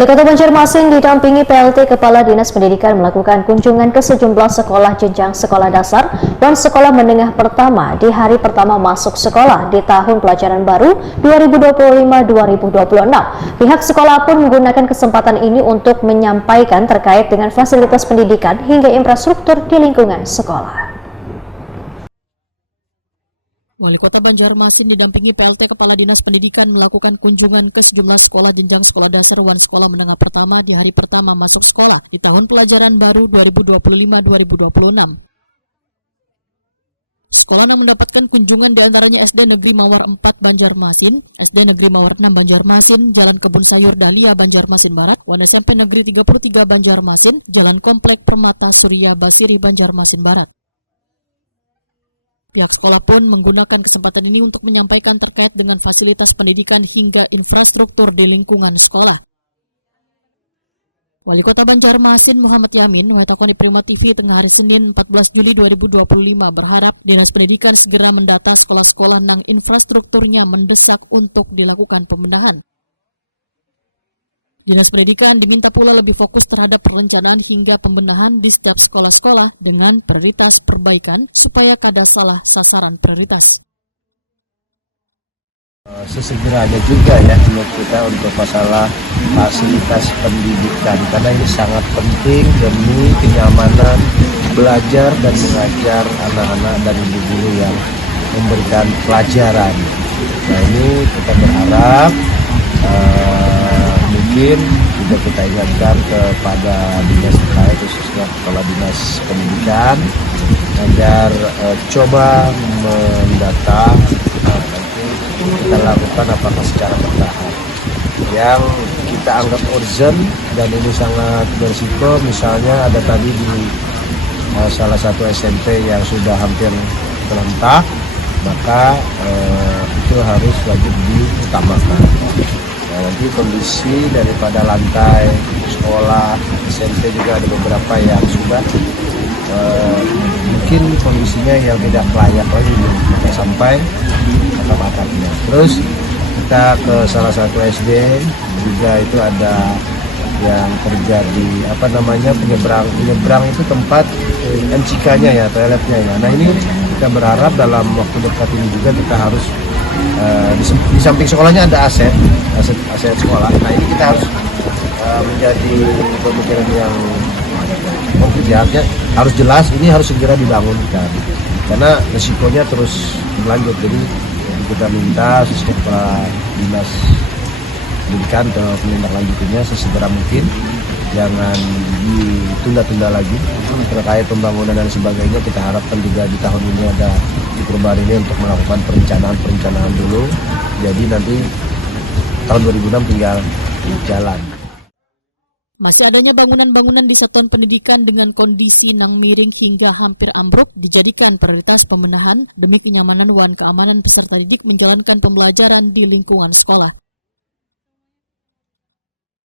Wali Kota Banjarmasin didampingi PLT Kepala Dinas Pendidikan melakukan kunjungan ke sejumlah sekolah jenjang sekolah dasar dan sekolah menengah pertama di hari pertama masuk sekolah di tahun pelajaran baru 2025-2026. Pihak sekolah pun menggunakan kesempatan ini untuk menyampaikan terkait dengan fasilitas pendidikan hingga infrastruktur di lingkungan sekolah. Wali Kota Banjarmasin didampingi PLT Kepala Dinas Pendidikan melakukan kunjungan ke sejumlah sekolah jenjang sekolah dasar dan sekolah menengah pertama di hari pertama masuk sekolah di tahun pelajaran baru 2025-2026. Sekolah yang mendapatkan kunjungan diantaranya SD Negeri Mawar 4 Banjarmasin, SD Negeri Mawar 6 Banjarmasin, Jalan Kebun Sayur Dahlia Banjarmasin Barat, Wan SMP Negeri 33 Banjarmasin, Jalan Komplek Permata Surya Basiri Banjarmasin Barat. Pihak sekolah pun menggunakan kesempatan ini untuk menyampaikan terkait dengan fasilitas pendidikan hingga infrastruktur di lingkungan sekolah. Wali Kota Banjarmasin Muhammad Yamin, Wahetakoni Prima TV tengah hari Senin 14 Juli 2025 berharap Dinas Pendidikan segera mendata sekolah-sekolah yang infrastrukturnya mendesak untuk dilakukan pembenahan. Dinas Pendidikan diminta pula lebih fokus terhadap perencanaan hingga pembenahan di setiap sekolah-sekolah dengan prioritas perbaikan supaya kada salah sasaran prioritas. Sesegeranya juga ya menurut kita untuk masalah fasilitas pendidikan karena ini sangat penting demi kenyamanan belajar dan mengajar anak-anak dan ibu-guru yang memberikan pelajaran. Nah ini kita berharap mungkin juga kita ingatkan kepada dinas terkait khususnya kepala dinas pendidikan agar coba mendata nanti kita lakukan apakah secara bertahap yang kita anggap urgent dan ini sangat berisiko, misalnya ada tadi di salah satu SMP yang sudah hampir berontak, maka itu harus wajib diutamakan. Nah, nanti kondisi daripada lantai sekolah SMP juga ada beberapa yang sudah mungkin kondisinya yang tidak layak lagi kita sampai atap-atapnya. Terus kita ke salah satu SD juga itu ada yang terjadi penyeberang itu tempat MCK-nya ya, toiletnya ya. Nah ini kita berharap dalam waktu dekat ini juga kita harus di samping sekolahnya ada aset sekolah. Nah ini kita harus menjadi pemikiran yang konkret ya, harus jelas, ini harus segera dibangunkan karena resikonya terus berlanjut. Jadi kita minta kepala dinas pendidikan ke menindaklanjutinya sesegera mungkin, jangan ditunda-tunda lagi terkait pembangunan dan sebagainya. Kita harapkan juga di tahun ini ada di perubahan ini untuk melakukan perencanaan dulu, jadi nanti tahun 2006 tinggal jalan. Masih adanya bangunan-bangunan di satuan pendidikan dengan kondisi nang miring hingga hampir ambruk dijadikan prioritas pembenahan demi kenyamanan dan keamanan peserta didik menjalankan pembelajaran di lingkungan sekolah.